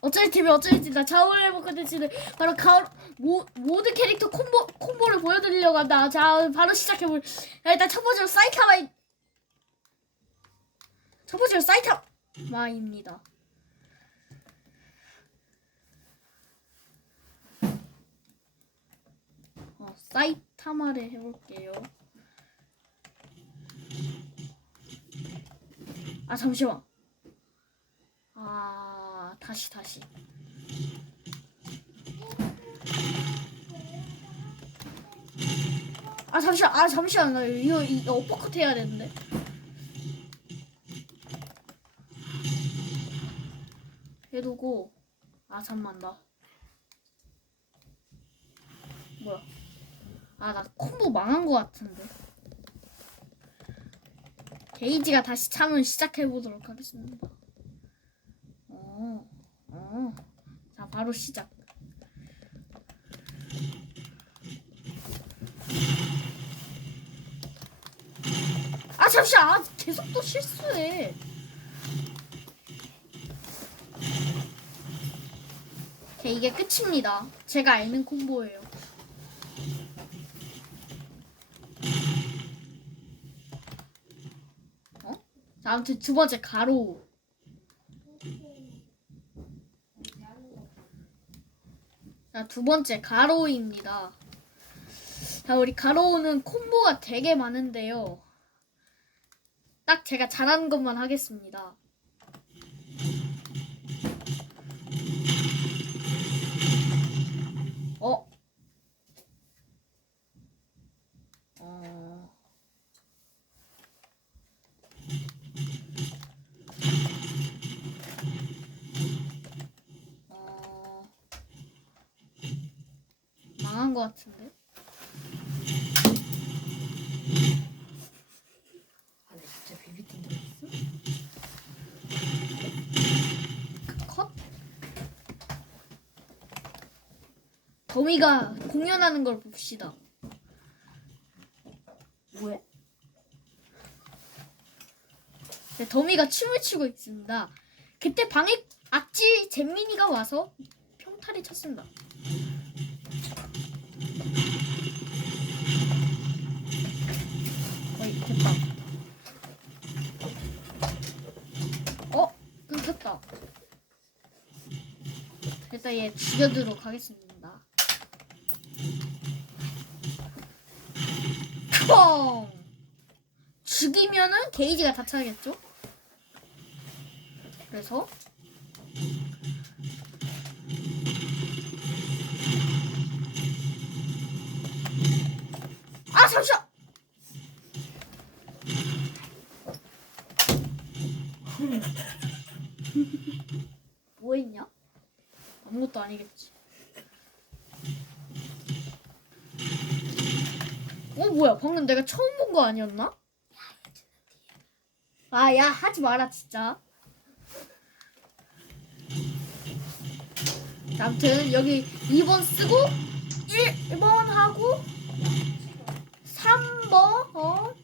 어쩔 TV 어쩔 TV 나 해볼 컨텐츠는 바로 가 모, 모든 캐릭터 콤보 콤보를 보여드리려고 한다. 자 바로 시작해볼. 자, 일단 첫 번째로 사이타마 첫 번째로 사이타마입니다. 어, 사이타마를 해볼게요. 아 잠시만. 아 다시 다시. 아 잠시만 아 잠시만 나 이거 이거 어퍼컷 해야 되는데. 해두고 아 잠만 나. 뭐야? 아 나 콤보 망한 거 같은데. 게이지가 다시 차면 시작해 보도록 하겠습니다. 어, 어. 자, 바로 시작. 아, 잠시만. 아, 계속 또 실수해. 오케이, 이게 끝입니다. 제가 알는 콤보예요. 어? 자, 아무튼 두 번째 가로. 자, 두 번째 가로입니다. 자, 우리 가로우는 콤보가 되게 많은데요. 딱 제가 잘하는 것만 하겠습니다. 것 같은데? 안에 진짜 비비탄 들어있어? 컷? 더미가 공연하는 걸 봅시다. 뭐야? 네, 더미가 춤을 추고 있습니다. 그때 방에 악지 잼민이가 와서 평타를 쳤습니다. 거의 됐다. 어? 끊겼다. 일단 얘 죽여두도록 하겠습니다. 펑! 죽이면은 게이지가 다 차겠죠? 그래서 아 잠시만 뭐 했냐? 아무것도 아니겠지 어 뭐야 방금 내가 처음 본 거 아니었나? 아 야 하지 마라 진짜 자, 아무튼 여기 2번 쓰고 1번 하고 3번 어,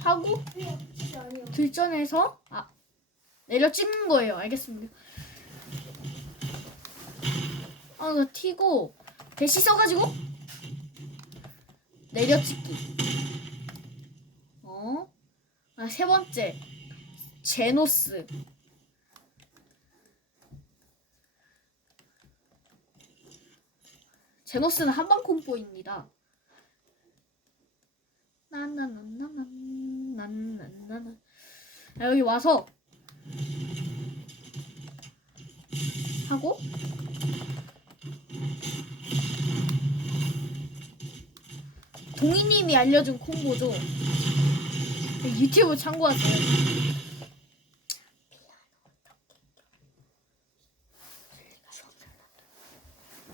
하고 들전에서 아 내려 찍는 거예요. 알겠습니다. 아, 나 튀고 대시 써가지고 내려 찍기. 어? 아, 세 번째 제노스. 제노스는 한방 콤보입니다. 나나나나나나나나 여기 와서 하고 동희님이 알려준 콤보죠. 유튜브 참고하세요.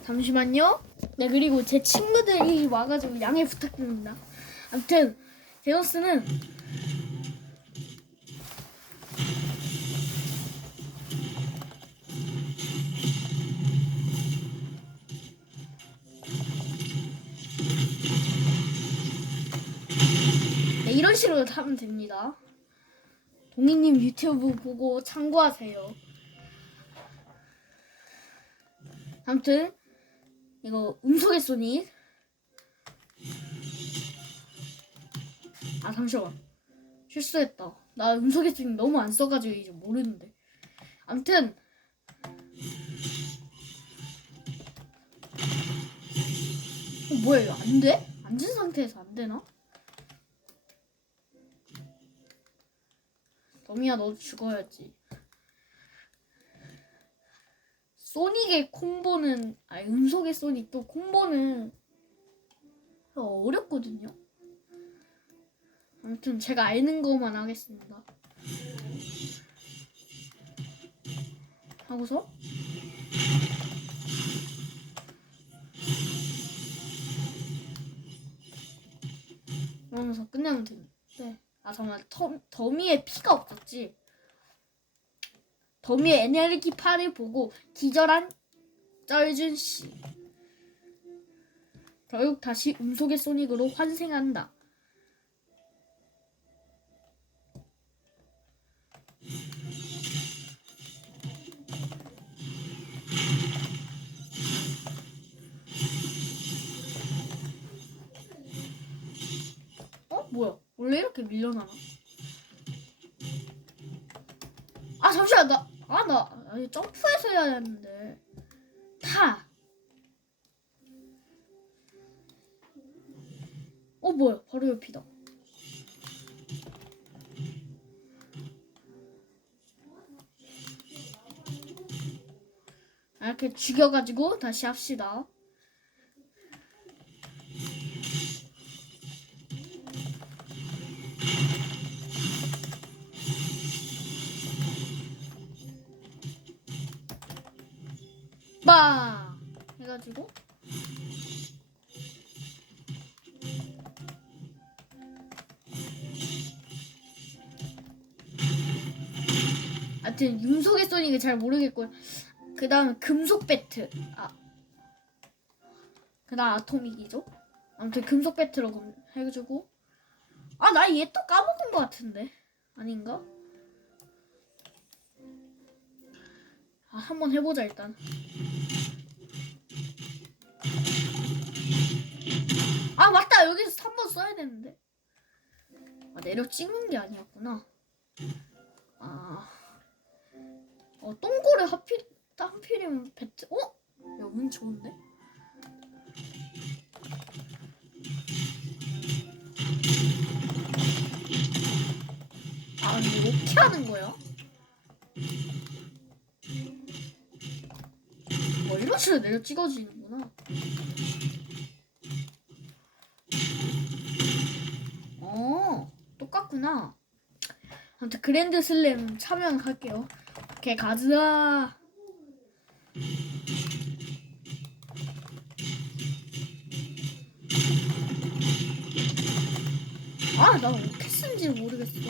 잠시만요. 네 그리고 제 친구들이 와가지고 양해 부탁드립니다. 아무튼 제노스는 네, 이런 식으로 하면 됩니다. 동희님 유튜브 보고 참고하세요. 아무튼 이거 음속의 소닉. 아 잠시만 실수했다. 나 음속의 소닉 너무 안 써가지고 이제 모르는데. 아무튼 어, 뭐야 이거 안 돼? 앉은 상태에서 안 되나? 더미야 너 죽어야지. 소닉의 콤보는 아니 음속의 소닉 또 콤보는 어렵거든요. 아무튼 제가 아는 것만 하겠습니다. 하고서 그러면서 끝내면 되는데 아 잠깐만 더, 더미의 피가 없었지. 더미의 에너지 팔을 보고 기절한 쩔준 씨. 결국 다시 음속의 소닉으로 환생한다. 어? 뭐야? 원래 이렇게 밀려나나? 아 잠시만 나 아나 아니 점프해서 해야 하는데 타. 어 뭐야? 바로 옆이다. 아, 이렇게 죽여가지고 다시 합시다. 빠! 해가지고. 하여튼 윤속의 소닉을 잘 모르겠고 그 다음에 금속 배트. 아그 다음 아토믹이죠. 아무튼 금속 배트로 검- 해가지고. 아 나 얘 또 까먹은 것 같은데. 아닌가? 아 한번 해보자 일단 아 맞다 여기서 3번 써야 되는데 아 내려 찍는 게 아니었구나 아 어, 똥고래 하필 하필이면 배트 어? 야, 운 좋은데? 아, 이거 어떻게 하는 거야? 뭐 이런 식으로 내려 찍어지는구나. 어, 똑같구나. 아무튼 그랜드 슬램 참여할게요. 오케이, 가즈아. 아, 나 어떻게 쓰는지 모르겠어.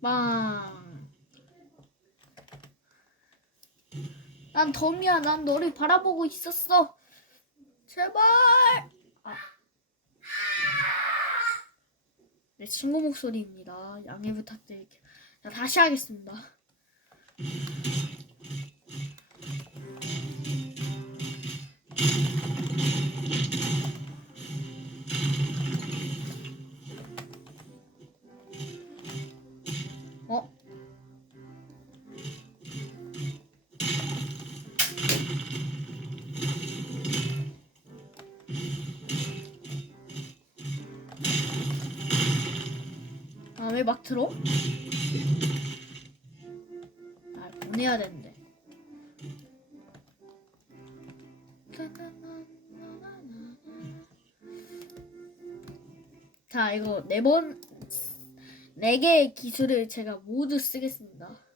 빵. 난 덤이야. 난 너를 바라보고 있었어. 제발. 아. 내 친구 목소리입니다. 양해 부탁드릴게요. 자, 다시 하겠습니다. 왜 막 들어? 아, 보내야 되는데. 자, 이거 네 번, 네 개의 기술을 제가 모두 쓰겠습니다.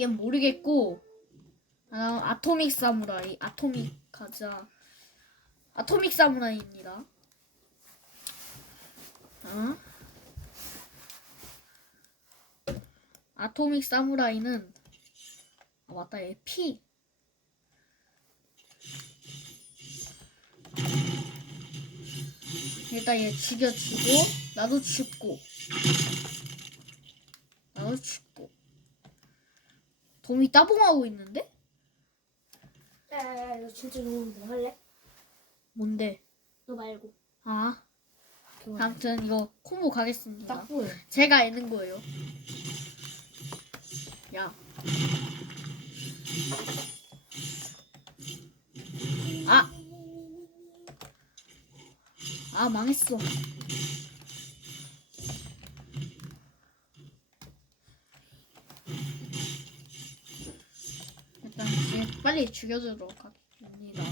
얘 모르겠고 아, 아토믹 사무라이 아토믹 가자. 아토믹 사무라이입니다. 어? 아토믹 사무라이는 아 맞다 얘 피. 일단 얘 죽여주고 나도 죽고 나도 죽고 돔이 따봉하고 있는데? 야야야 이거 진짜 좋은데 뭐 할래? 뭔데? 너 말고 아 아무튼 이거 콤보 가겠습니다 딱 보여 제가 애는 거예요 야 아! 아 망했어 일단 이제 빨리 죽여주도록 하겠습니다.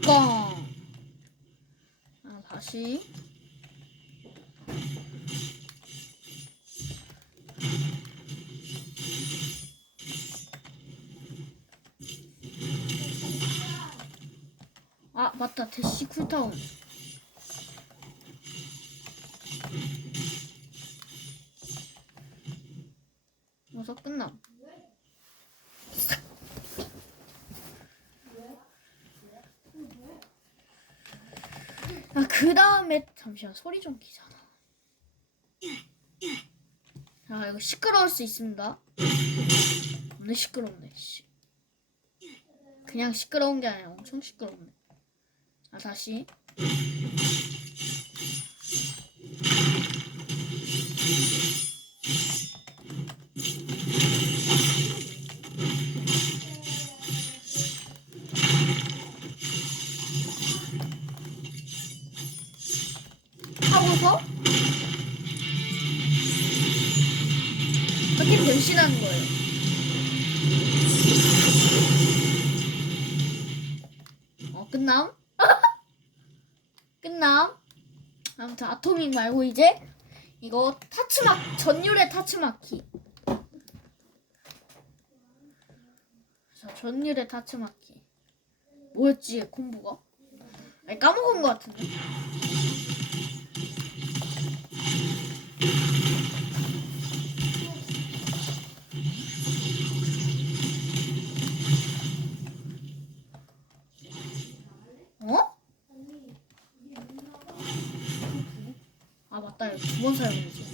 꽝! 아, 다시. 아 맞다. 대시 쿨타운 어서 끝남. 아그 다음에 잠시만 소리 좀 키잖아. 아 이거 시끄러울 수 있습니다. 오늘 시끄럽네 씨. 그냥 시끄러운 게 아니라 엄청 시끄럽네. 아 다시 아토믹 말고 이제 이거 타츠마 전율의 타츠마키. 자 전율의 타츠마키. 뭐였지 콤보가? 아니 까먹은 것 같은데. 아 맞다 이거 두번 사용이지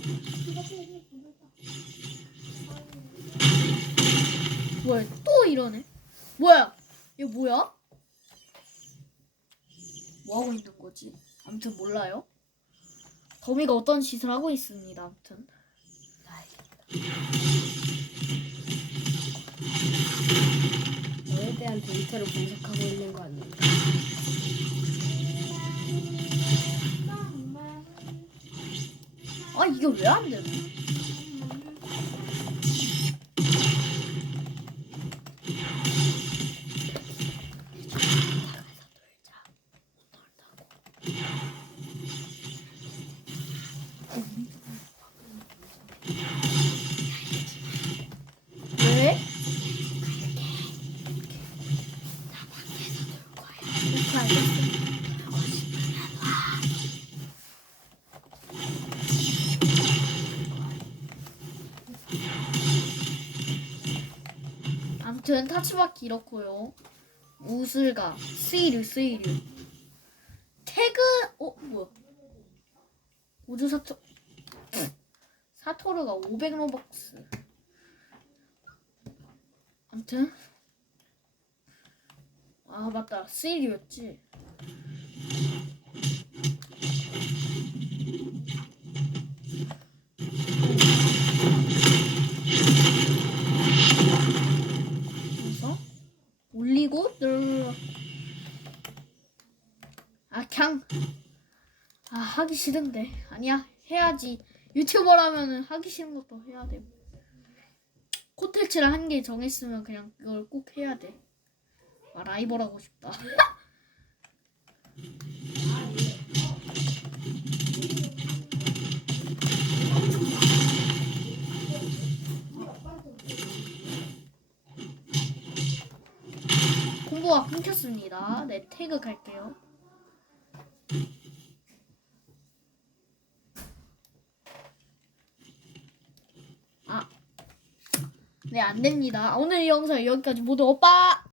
뭐야 또 이러네 뭐야 이거 뭐야? 뭐 하고 있는 거지? 아무튼 몰라요 더미가 어떤 짓을 하고 있습니다 아무튼 너에 대한 데이터를 분석하고 있는 거 아니야? 아 이게 아무튼 타츠바키 이렇고요. 우슬가, 스이류, 스이류. 태그, 어 뭐야? 우주 사토 사토르가 500 로벅스. 아무튼 아 맞다 스이류였지. 그래서 올리고 늘. 아 그냥. 아 하기 싫은데. 아니야 해야지. 유튜버라면은 하기 싫은 것도 해야 돼. 콘텐츠를 한 개 정했으면 그냥 그걸 꼭 해야 돼. 아, 라이벌 하고 싶다 정보가 끊겼습니다. 네, 태그 갈게요. 아. 네, 안 됩니다. 오늘 영상 여기까지 모두 오빠!